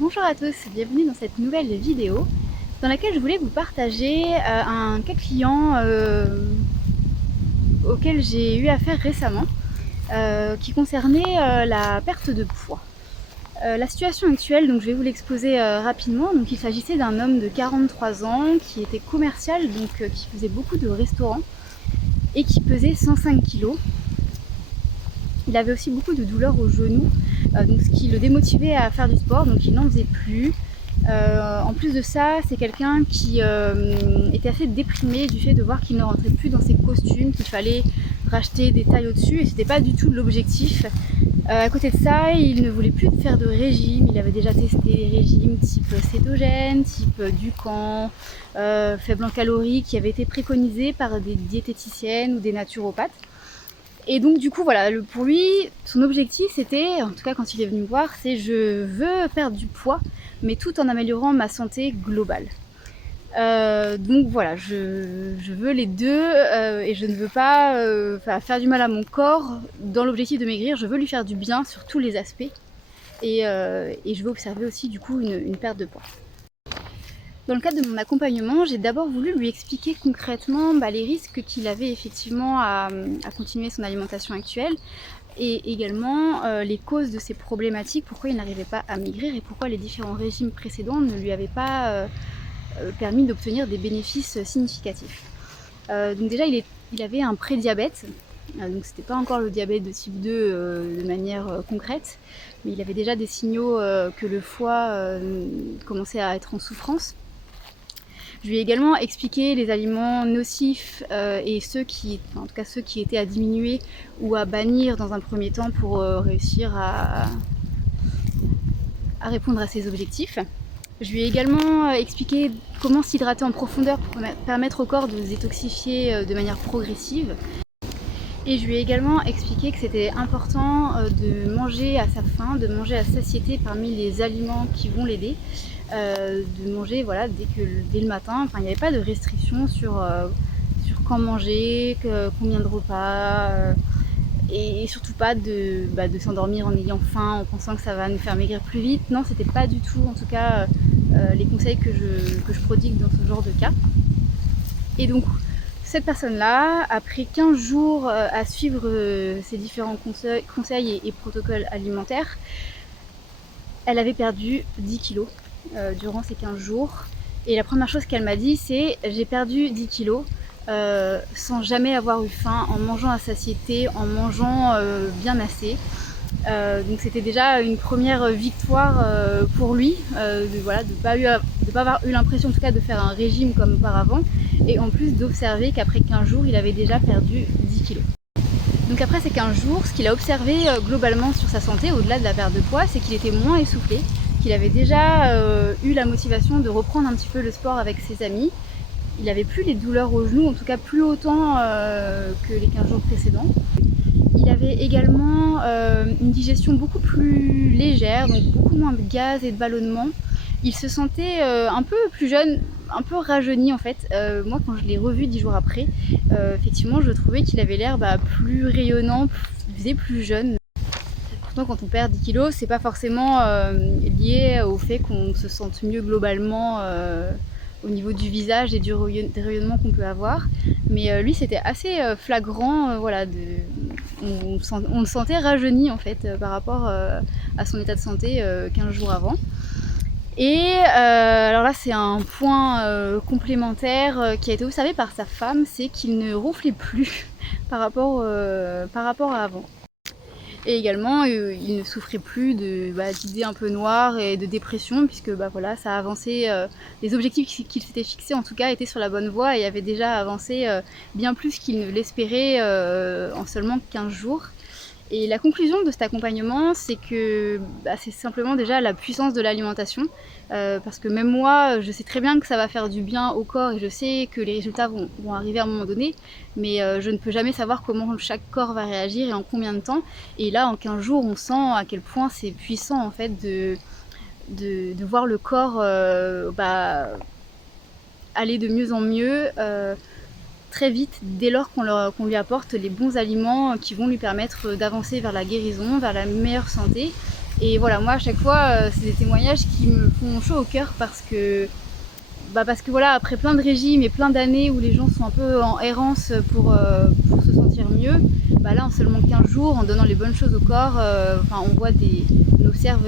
Bonjour à tous, bienvenue dans cette nouvelle vidéo dans laquelle je voulais vous partager un cas client auquel j'ai eu affaire récemment qui concernait la perte de poids. La situation actuelle, donc je vais vous l'exposer rapidement. Donc, il s'agissait d'un homme de 43 ans qui était commercial, donc qui faisait beaucoup de restaurants et qui pesait 105 kg. Il avait aussi beaucoup de douleurs au genou, donc ce qui le démotivait à faire du sport, donc il n'en faisait plus. En plus de ça, c'est quelqu'un qui était assez déprimé du fait de voir qu'il ne rentrait plus dans ses costumes, qu'il fallait racheter des tailles au-dessus, et c'était pas du tout l'objectif. À côté de ça, il ne voulait plus faire de régime, il avait déjà testé des régimes type cétogène, type Ducan, faible en calories, qui avaient été préconisés par des diététiciennes ou des naturopathes. Et donc du coup voilà, pour lui, son objectif c'était, en tout cas quand il est venu me voir, c'est je veux perdre du poids, mais tout en améliorant ma santé globale. Donc voilà, je veux les deux et je ne veux pas faire du mal à mon corps dans l'objectif de maigrir, je veux lui faire du bien sur tous les aspects et je veux observer aussi du coup une perte de poids. Dans le cadre de mon accompagnement, j'ai d'abord voulu lui expliquer concrètement les risques qu'il avait effectivement à continuer son alimentation actuelle et également les causes de ses problématiques, pourquoi il n'arrivait pas à maigrir et pourquoi les différents régimes précédents ne lui avaient pas permis d'obtenir des bénéfices significatifs. Donc déjà, il avait un prédiabète, donc c'était pas encore le diabète de type 2 de manière concrète, mais il avait déjà des signaux que le foie commençait à être en souffrance. Je lui ai également expliqué les aliments nocifs et ceux qui étaient à diminuer ou à bannir dans un premier temps pour réussir à répondre à ses objectifs. Je lui ai également expliqué comment s'hydrater en profondeur pour permettre au corps de se détoxifier de manière progressive. Et je lui ai également expliqué que c'était important de manger à sa faim, de manger à satiété parmi les aliments qui vont l'aider, de manger dès le matin. Enfin, il n'y avait pas de restriction sur quand manger, combien de repas, et surtout pas de s'endormir en ayant faim, en pensant que ça va nous faire maigrir plus vite. Non, c'était pas du tout en tout cas les conseils que je prodigue dans ce genre de cas. Et donc cette personne-là, après 15 jours à suivre ces différents conseils et protocoles alimentaires, elle avait perdu 10 kilos durant ces 15 jours. Et la première chose qu'elle m'a dit, c'est j'ai perdu 10 kilos sans jamais avoir eu faim, en mangeant à satiété, en mangeant bien assez. Donc c'était déjà une première victoire pour lui, de pas avoir eu l'impression en tout cas de faire un régime comme auparavant, et en plus d'observer qu'après 15 jours il avait déjà perdu 10 kilos. Donc après ces 15 jours, ce qu'il a observé globalement sur sa santé, au-delà de la perte de poids, c'est qu'il était moins essoufflé, qu'il avait déjà eu la motivation de reprendre un petit peu le sport avec ses amis. Il n'avait plus les douleurs aux genoux, en tout cas plus autant que les 15 jours précédents. Il avait également une digestion beaucoup plus légère, donc beaucoup moins de gaz et de ballonnement. Il se sentait un peu plus jeune, un peu rajeuni en fait. Moi quand je l'ai revu 10 jours après, effectivement je trouvais qu'il avait l'air plus rayonnant, il faisait plus jeune. Pourtant quand on perd 10 kilos, c'est pas forcément lié au fait qu'on se sente mieux globalement au niveau du visage et des rayonnements qu'on peut avoir. Mais lui c'était assez flagrant, on le sentait rajeuni en fait par rapport à son état de santé 15 jours avant. Et alors là c'est un point complémentaire qui a été observé par sa femme, c'est qu'il ne ronflait plus par rapport à avant. Et également il ne souffrait plus d'idées un peu noires et de dépression, puisque ça a avancé, les objectifs qu'il s'était fixés en tout cas étaient sur la bonne voie et avaient déjà avancé bien plus qu'il ne l'espérait en seulement 15 jours. Et la conclusion de cet accompagnement, c'est que c'est simplement déjà la puissance de l'alimentation, parce que même moi, je sais très bien que ça va faire du bien au corps et je sais que les résultats vont arriver à un moment donné, mais je ne peux jamais savoir comment chaque corps va réagir et en combien de temps. Et là, en 15 jours, on sent à quel point c'est puissant en fait de voir le corps aller de mieux en mieux. Très vite dès lors qu'on lui apporte les bons aliments qui vont lui permettre d'avancer vers la guérison, vers la meilleure santé Et voilà, moi à chaque fois c'est des témoignages qui me font chaud au cœur parce que voilà, après plein de régimes et plein d'années où les gens sont un peu en errance pour se sentir mieux, là en seulement 15 jours, en donnant les bonnes choses au corps, on observe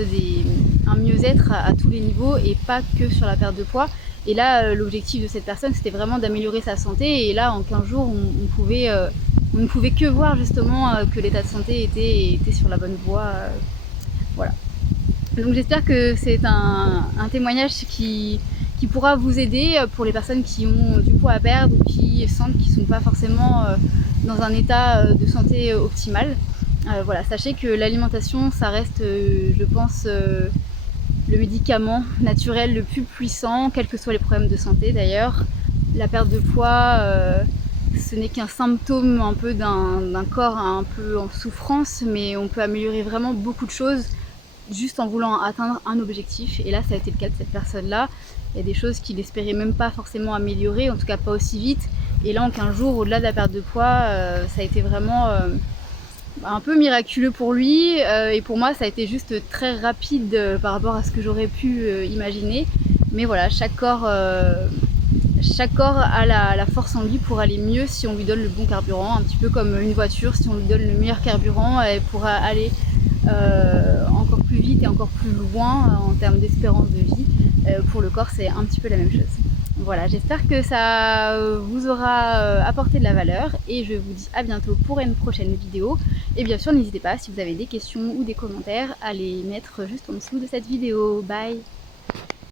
un mieux-être à tous les niveaux et pas que sur la perte de poids. Et là, l'objectif de cette personne, c'était vraiment d'améliorer sa santé. Et là, en 15 jours, on ne pouvait que voir justement que l'état de santé était sur la bonne voie. Voilà. Donc j'espère que c'est un témoignage qui pourra vous aider pour les personnes qui ont du poids à perdre ou qui sentent qu'ils ne sont pas forcément dans un état de santé optimal. Voilà, sachez que l'alimentation, ça reste, je pense, le médicament naturel le plus puissant, quels que soient les problèmes de santé d'ailleurs. La perte de poids, ce n'est qu'un symptôme un peu d'un corps un peu en souffrance, mais on peut améliorer vraiment beaucoup de choses juste en voulant atteindre un objectif. Et là, ça a été le cas de cette personne-là. Il y a des choses qu'il n'espérait même pas forcément améliorer, en tout cas pas aussi vite. Et là, en 15 jours, au-delà de la perte de poids, ça a été vraiment un peu miraculeux pour lui. Et pour moi, ça a été juste très rapide par rapport à ce que j'aurais pu imaginer. Mais voilà, chaque corps a la force en lui pour aller mieux si on lui donne le bon carburant. Un petit peu comme une voiture, si on lui donne le meilleur carburant, elle pourra aller encore plus vite et encore plus loin en termes d'espérance de vie. Pour le corps, c'est un petit peu la même chose. Voilà, j'espère que ça vous aura apporté de la valeur et je vous dis à bientôt pour une prochaine vidéo. Et bien sûr, n'hésitez pas, si vous avez des questions ou des commentaires, à les mettre juste en dessous de cette vidéo. Bye!